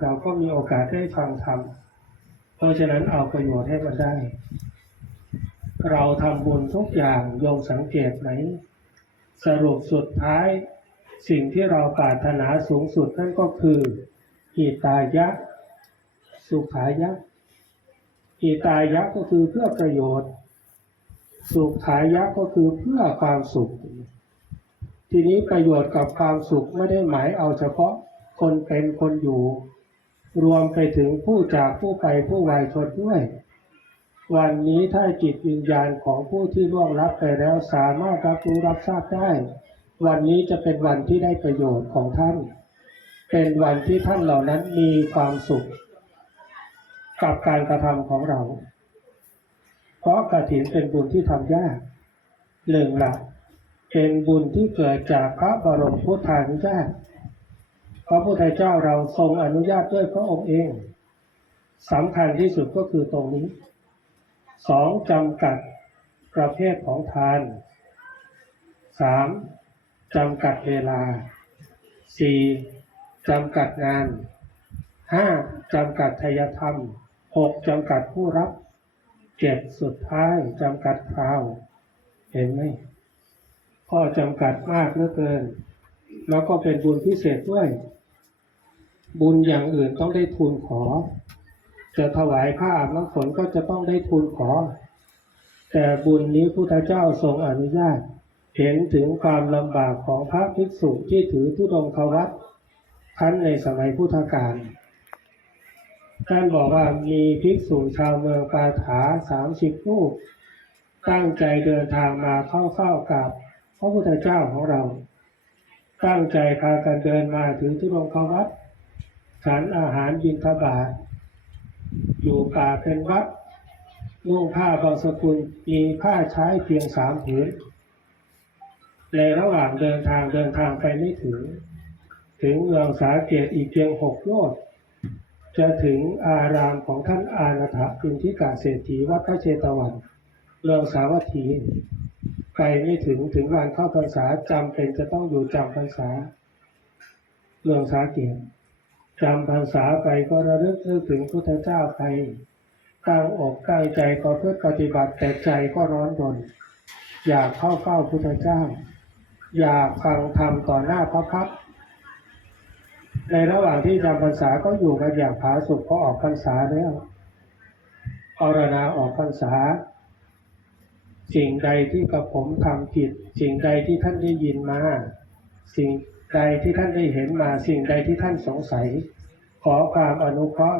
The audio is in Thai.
เราก็มีโอกาสได้ฟังธรรม เพราะฉะนั้นเอาประโยชน์ให้มันได้ เราทำบุญทุกอย่างโยมสังเกตไหม สรุปสุดท้าย สิ่งที่เราปรารถนาสูงสุดนั่นก็คืออิตายะ สุขายะอิตายะก็คือเพื่อประโยชน์ สุขายะก็คือเพื่อความสุข ทีนี้ประโยชน์กับความสุขไม่ได้หมายเอาเฉพาะ คนเป็นคนอยู่ รวมไปถึงผู้จากผู้ไปผู้วายชนด้วย วันนี้ถ้าจิตวิญญาณของผู้ที่ล่วงลับไปแล้วสามารถรับรู้รับทราบได้ วันนี้จะเป็นวันที่ได้ประโยชน์ของท่าน เป็นวันที่ท่านเหล่านั้นมีความสุข กับการกระทำของเรา เพราะกฐินเป็นบุญที่ทำยากหนึ่งลักเป็นบุญที่เกิดจากพระบรมพุทธานุญาต พระพุทธเจ้าเราทรงอนุญาตด้วยพระองค์เองสำคัญที่สุดก็คือตรงนี้สองจำกัดประเภทของทานสามจำกัดเวลาสี่จำกัดงานห้าจำกัดทายธรรมหกจำกัดผู้รับเจ็ดสุดท้ายจำกัดคราว เห็นไหมข้อจำกัดมากเหลือเกิน แล้วก็เป็นบุญพิเศษด้วย บุญอย่างอื่นต้องได้ทูลขอ จะถวายผ้าอาบน้ำฝนก็จะต้องได้ทูลขอ แต่บุญนี้พุทธเจ้าทรงอนุญาต เห็นถึงความลำบากของพระภิกษุที่ถือธุดงควัตคั้นในสมัยพุทธกาลท่านบอกว่ามีภิกษุชาวเมืองปาถาสามสิบรูป ตั้งใจเดินทางมาเข้าเฝ้ากับพระพุทธเจ้าของเรา ตั้งใจพากันเดินมาถึงทุดงควัต ฉันอาหารบิณฑบาตอยู่ป่าเป็นวัดนุ่งผ้าบางสกุลมีผ้าใช้เพียงสามผืนในระหว่างเดินทางเดินทางไปไม่ถึง ถึงเมืองสาเกตอีกเพียงหกโยชน์จะถึงอารามของท่านอานาถปินทิกาเศรษฐีวัดพระเชตวัน เมืองสาวัตถี ไปไม่ถึงถึงวันเข้าพรรษาจำเป็นจะต้องอยู่จำพรรษา เมืองสาเกต จำพรรษาไปก็ระลึกนึกถึงพุทธเจ้าไปตั้งอกตั้งใจก็เพื่อปฏิบัติแต่ใจก็ร้อนรนอยากเข้าเฝ้าพุทธเจ้า อยากฟังธรรมต่อหน้าพระพักในระหว่างที่จำพรรษาก็อยู่กันอย่างผาสุกพอออกพรรษาแล้วอรณาออกพรรษา สิ่งใดที่กับผมทำผิด สิ่งใดที่ท่านได้ยินมา สิ่ง ใดที่ท่านได้เห็นมาสิ่งใดที่ท่านสงสัย ขอความอนุเคราะห์